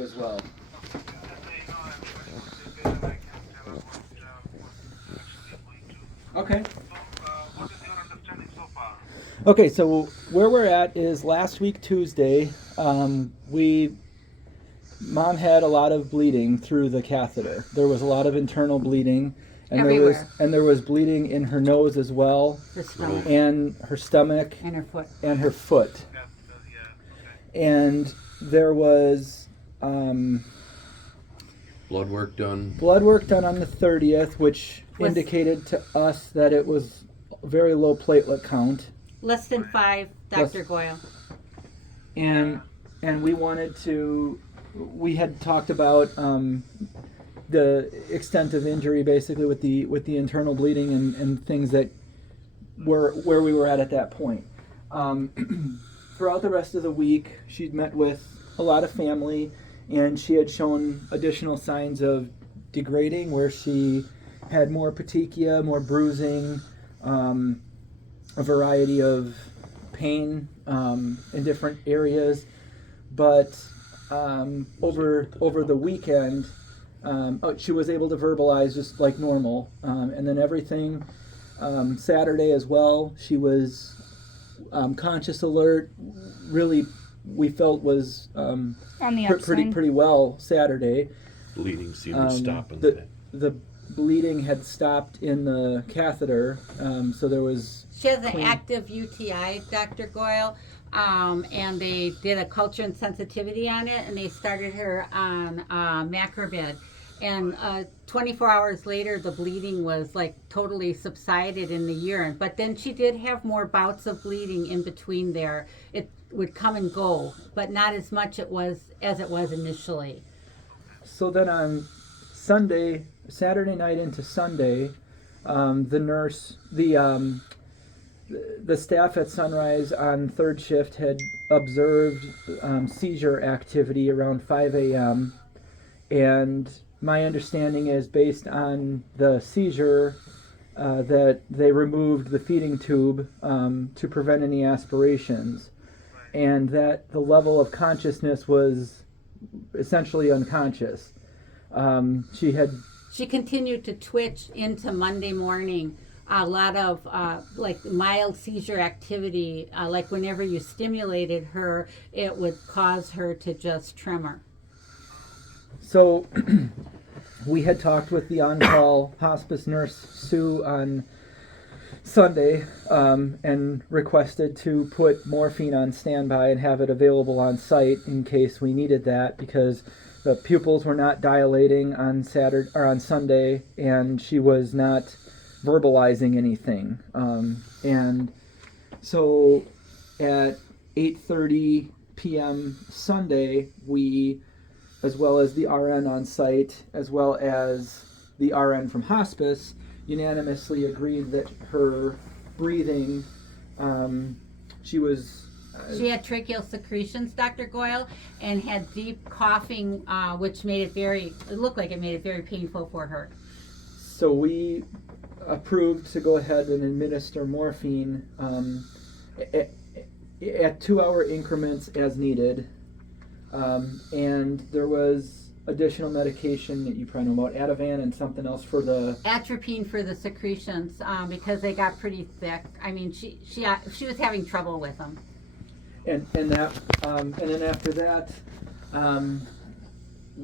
as well. Okay. Okay, so where we're at is last week Tuesday. Mom had a lot of bleeding through the catheter. There was a lot of internal bleeding, and Everywhere. there was bleeding in her nose as well, The stomach and her stomach and her foot. and her foot. And there was Blood work done. blood work done on the 30th, which Was- indicated to us that it was very low platelet count. Less than 5, Dr. Goyle. And we wanted to. We had talked about the extent of injury, basically with the internal bleeding and things that were where we were at that point. Throughout the rest of the week, she'd met with a lot of family, and she had shown additional signs of degrading, where she had more petechia, more bruising, a variety of pain in different areas. But over the weekend, she was able to verbalize just like normal, and then everything Saturday as well. She was conscious, alert. Really, we felt was On the upswing. pretty well Saturday. Bleeding seemed to stop in The bleeding had stopped in the catheter, so there was. She has an clean. active UTI, Dr. Goyle, and they did a culture and sensitivity on it, and they started her on Macrobid. And 24 hours later, the bleeding was like totally subsided in the urine. But then she did have more bouts of bleeding in between there. It would come and go, but not as much as it was initially. So then on Saturday night into Sunday, the staff at Sunrise on third shift had observed seizure activity around 5 a.m. And my understanding is, based on the seizure, that they removed the feeding tube to prevent any aspirations, and that the level of consciousness was essentially unconscious. She continued to twitch into Monday morning. A lot of like mild seizure activity, like whenever you stimulated her, it would cause her to just tremor. So we had talked with the on-call hospice nurse, Sue, on Sunday, and requested to put morphine on standby and have it available on site in case we needed that, because the pupils were not dilating on Saturday or on Sunday, and she was not verbalizing anything. And so at 8:30 p.m. Sunday, we, as well as the RN on site, as well as the RN from hospice, unanimously agreed that her breathing, she She had tracheal secretions, Dr. Goyle, and had deep coughing, which made it looked like it made it very painful for her. So we approved to go ahead and administer morphine at 2-hour increments as needed. And there was additional medication that you probably know about, Ativan and something else for the... Atropine for the secretions, because they got pretty thick. I mean, she was having trouble with them. And then after that,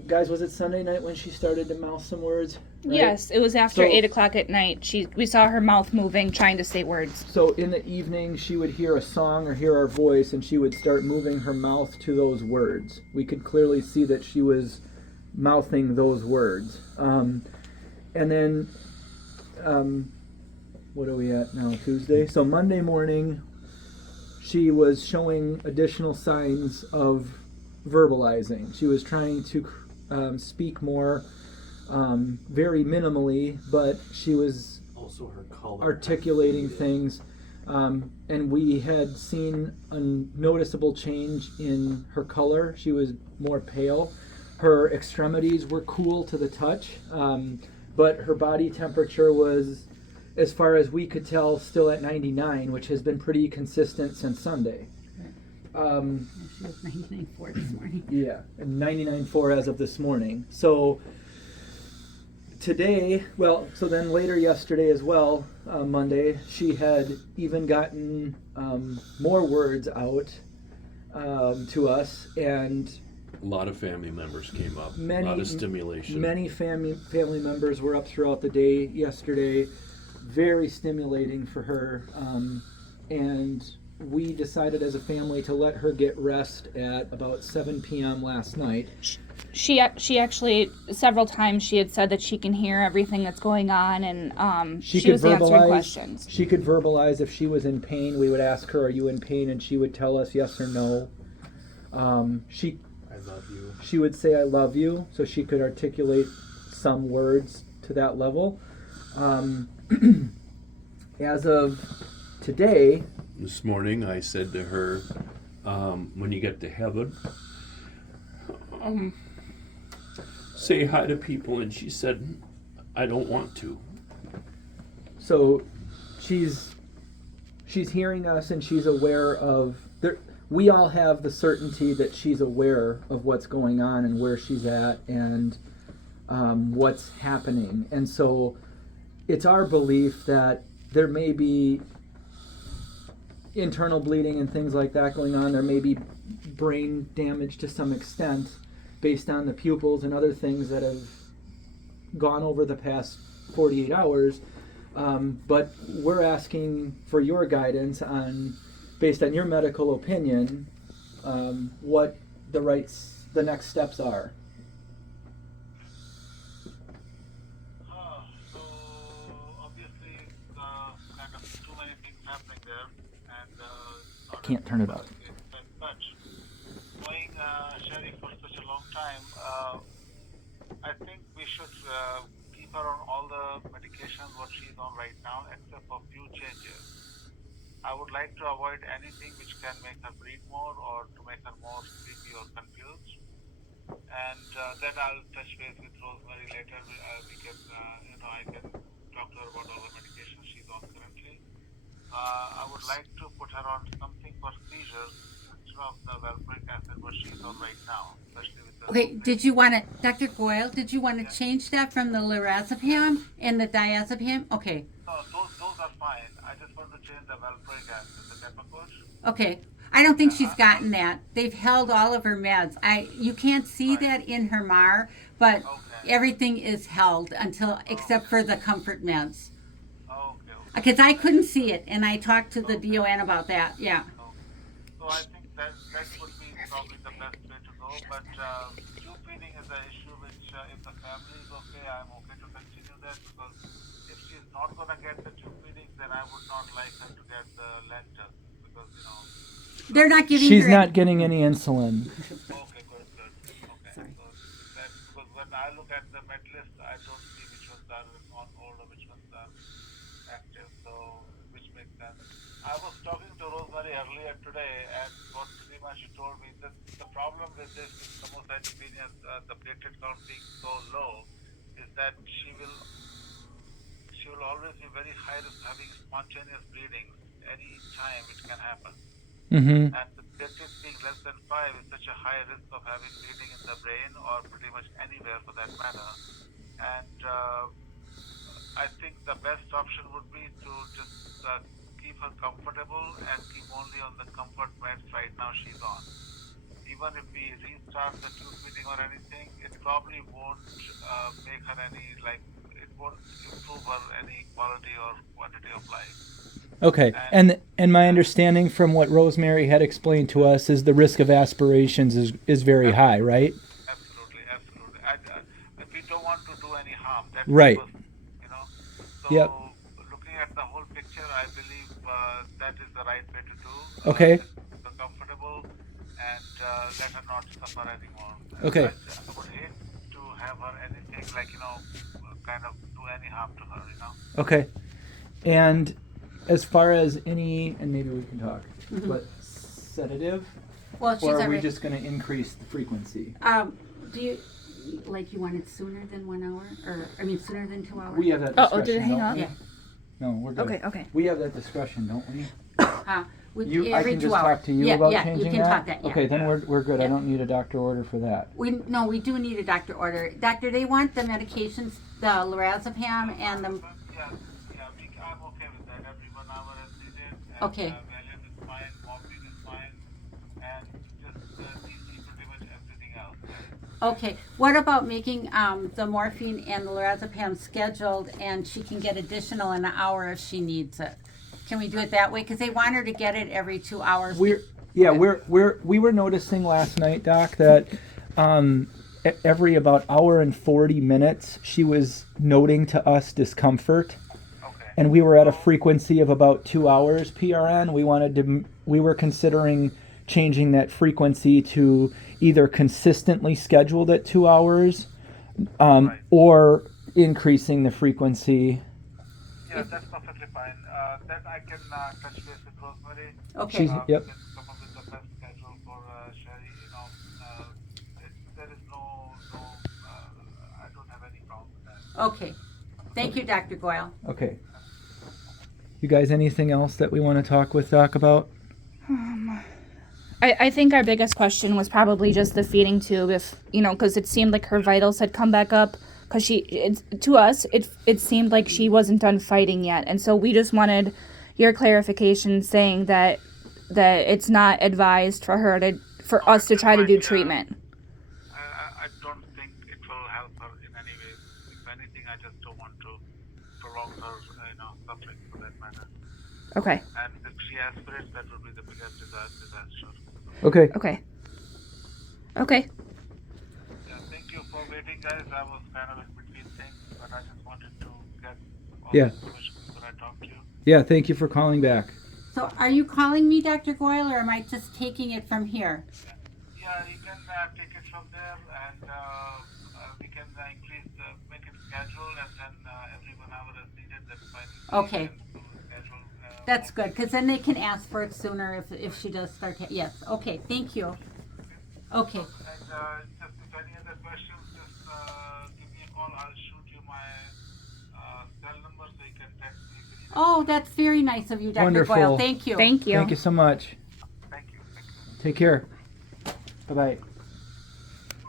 guys, was it Sunday night when she started to mouth some words? Right? Yes, it was after So- 8 o'clock at night. We saw her mouth moving, trying to say words. So in the evening, she would hear a song or hear our voice, and she would start moving her mouth to those words. We could clearly see that she was mouthing those words. And then, what are we at now? Tuesday? So Monday morning, she was showing additional signs of verbalizing. She was trying to speak more, very minimally, but she was Also her color. articulating things. And we had seen a noticeable change in her color. She was more pale. Her extremities were cool to the touch, but her body temperature was, as far as we could tell, still at 99, which has been pretty consistent since Sunday. She was 99.4 this morning. Yeah, and 99.4 as of this morning. So today, well, so then later yesterday as well, Monday, she had even gotten more words out to us, and A lot of family members came up. Many- a lot of stimulation. many family members were up throughout the day yesterday. Very stimulating for her, and we decided as a family to let her get rest at about 7 p.m. last night. She actually several times she had said that she can hear everything that's going on, and She she could was answering verbalize. questions. She could verbalize if she was in pain. We would ask her, "Are you in pain?" and she would tell us yes or no. She I love you. she would say, "I love you," so she could articulate some words to that level. As of today, This morning I said to her, when you get to heaven, say hi to people, and she said, I don't want to. so she's hearing us and she's aware of there. We all have the certainty that she's aware of what's going on and where she's at and what's happening, and so it's our belief that there may be internal bleeding and things like that going on. There may be brain damage to some extent based on the pupils and other things that have gone over the past 48 hours. But we're asking for your guidance on, based on your medical opinion, what the next steps are. So obviously, kind of too many things happening there, and Can't turn it up. But knowing Sherry for such a long time, I think we should keep her on all the medications what she's on right now, except for few changes. I would like to avoid anything which can make her breathe more or to make her more sleepy or confused. And then I'll touch base with Rosemary later. We can, I can talk to her about all the medications she's on currently. I would like to put her on something for seizures instead of the valproic acid what she's on right now, especially with the. Okay, did you want to, Dr. Goyle, did you want to change that from the lorazepam and the diazepam? Okay, No, those are fine. I just want to change the valproic acid, the Depakote. okay. I don't think she's gotten that. They've held all of her meds. You can't see that in her MAR, but Okay. everything is held until, except for the comfort meds. Okay. Because I couldn't see it, and I talked to the DON about that, yeah. So I think that would be probably the best way to go. But tube feeding is an issue which, if the family is okay, I'm okay to continue that, because if she's not going to get the tube feeding, then I would not like her to get the Lantus, because They're not giving She's her not getting any insulin. Okay, good. Okay. Sorry. So that's because when I look at the med list, I don't see which ones are on hold or which ones are active. So which makes sense. I was talking to Rosemary earlier today, and what pretty much she told me that the problem with this with thrombocytopenia, the platelet count being so low, is that she will always be very high risk having spontaneous bleeding. Any time it can happen. Mm-hmm. And the platelets being less than 5 is such a high risk of having bleeding in the brain or pretty much anywhere for that matter. And I think the best option would be to just keep her comfortable and keep only on the comfort meds right now she's on. Even if we restart the tube feeding or anything, it probably won't make her any, it won't improve her any quality or quantity of life. Okay, and my understanding from what Rosemary had explained to us is the risk of aspirations is very high, right? Absolutely. We don't want to do any harm. That's Right. So Yep. looking at the whole picture, I believe that is the right way to do. Okay. Keep her comfortable and let her not suffer anymore. Okay. I would hate to have her anything kind of do any harm to her. Okay. And as far as any, and maybe we can talk, but sedative, Well, she's or are we already, just going to increase the frequency? do you want it sooner than 1 hour? Sooner than 2 hours? We have that Oh, discretion, did it hang don't up? we? Yeah. No, we're good. Okay. We have that discretion, don't we? I every can 2 just hours. talk to you Yeah, about yeah, changing you can that? talk that. Yeah. Okay, then we're good. I Yeah. don't need a doctor order for that. We do need a doctor order. Doctor, they want the medications, the lorazepam and the. I'm okay with that. Every 1 hour as needed. And, Okay. Valium is fine, morphine is fine, and just DC pretty much everything else. Okay. What about making the morphine and the lorazepam scheduled, and she can get additional in an hour if she needs it? Can we do it that way? Because they want her to get it every 2 hours. We were noticing last night, Doc, that every about hour and 40 minutes she was noting to us discomfort, Okay. and we were at a frequency of about 2 hours PRN. We were considering changing that frequency to either consistently scheduled at 2 hours, Right. or increasing the frequency. Yeah, that's perfectly fine. Then I can touch base with Rosemary. Okay. Yep. We can come up with the best schedule for Sherry. There is I don't have any problem with that. Okay. Thank you, Dr. Goyle. Okay. You guys, anything else that we want to talk with Doc about? I think our biggest question was probably just the feeding tube, if because it seemed like her vitals had come back up. Because to us, it seemed like she wasn't done fighting yet, and so we just wanted your clarification, saying that it's not advised for us to try to do treatment. I don't think it will help her in any way. If anything, I just don't want to prolong her, suffering for that matter. Okay. And if she aspirates, that would be the biggest disaster. Okay. Okay. Okay. Yeah, thank you for waiting, guys. I was kind of in between things, but I just wanted to get all Yeah. the information before I talk to you. Yeah, thank you for calling back. So are you calling me, Dr. Goyle, or am I just taking it from here? Yeah, you can take it from there, and we can make it scheduled, and then every 1 hour as needed. That's fine. Okay. Schedule, That's good, because then they can ask for it sooner if she does start. Yes. Okay. Thank you. Okay. And just if any other questions, just give me a call. I'll shoot you my cell number so you can text me if you need. Oh, that's very nice of you, Dr. Wonderful. Goyle. Thank you. Thank you. Thank you so much. Thank you. Take care. Bye-bye.